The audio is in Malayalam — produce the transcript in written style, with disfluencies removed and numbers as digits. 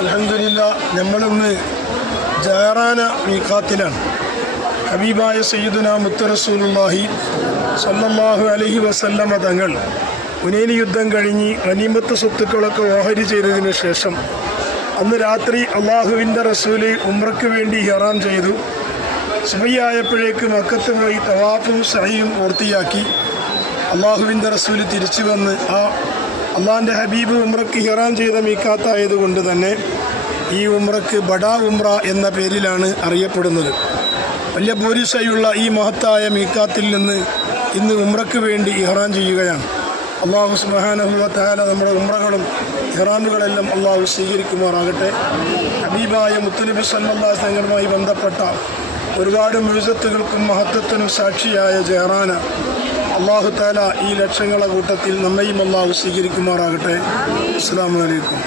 അൽഹംദുലില്ലാഹ് നമ്മളിന്ന് ജഅറാന മീഖാത്തിലാണ്. ഹബീബായ സയ്യിദുനാ മുത്ത് റസൂലുള്ളാഹി സ്വല്ലല്ലാഹു അലൈഹി വസല്ലമ തങ്ങൾ ഹുനൈൻ യുദ്ധം കഴിഞ്ഞ് ഗനീമത്ത് സ്വത്തുക്കളൊക്കെ ഓഹരി ചെയ്തതിന് ശേഷം അന്ന് രാത്രി അള്ളാഹുവിൻ്റെ റസൂല് ഉംറയ്ക്ക് വേണ്ടി ഇഹ്റാം ചെയ്തു. സുബഹിയായപ്പോഴേക്ക് മക്കത്ത് പോയി തവാഫും സഅയും പൂർത്തിയാക്കി അള്ളാഹുവിൻ്റെ റസൂല് തിരിച്ചു വന്ന് അള്ളാഹിൻ്റെ ഹബീബ് ഉംറയ്ക്ക് ഇഹ്റാം ചെയ്ത മീഖാത്തായതുകൊണ്ട് തന്നെ ഈ ഉംറയ്ക്ക് ബഡാ ഉംറ എന്ന പേരിലാണ് അറിയപ്പെടുന്നത്. വലിയ ഭൂരിശയുള്ള ഈ മഹത്തായ മീഖാത്തിൽ നിന്ന് ഇന്ന് ഉംറയ്ക്ക് വേണ്ടി ഇഹ്റാം ചെയ്യുകയാണ്. അള്ളാഹു സുബ്ഹാനഹു വ തആല നമ്മുടെ ഉംറകളും ഇഹ്റാമുകളെല്ലാം അള്ളാഹു സ്വീകരിക്കുമാറാകട്ടെ. ഹബീബായ മുത്തുനബി സല്ലല്ലാഹു അലൈഹി വസല്ലമയുമായി ബന്ധപ്പെട്ട ഒരുപാട് മുഅ്ജിസത്തുകൾക്കും മഹത്വത്തിനും സാക്ഷിയായ ജഅറാന അള്ളാഹു തആല ഈ ലക്ഷങ്ങളുടെ കൂട്ടത്തിൽ നമ്മയും അള്ളാഹു സ്വീകരിക്കുമാറാകട്ടെ. അസ്സലാമു അലൈക്കും.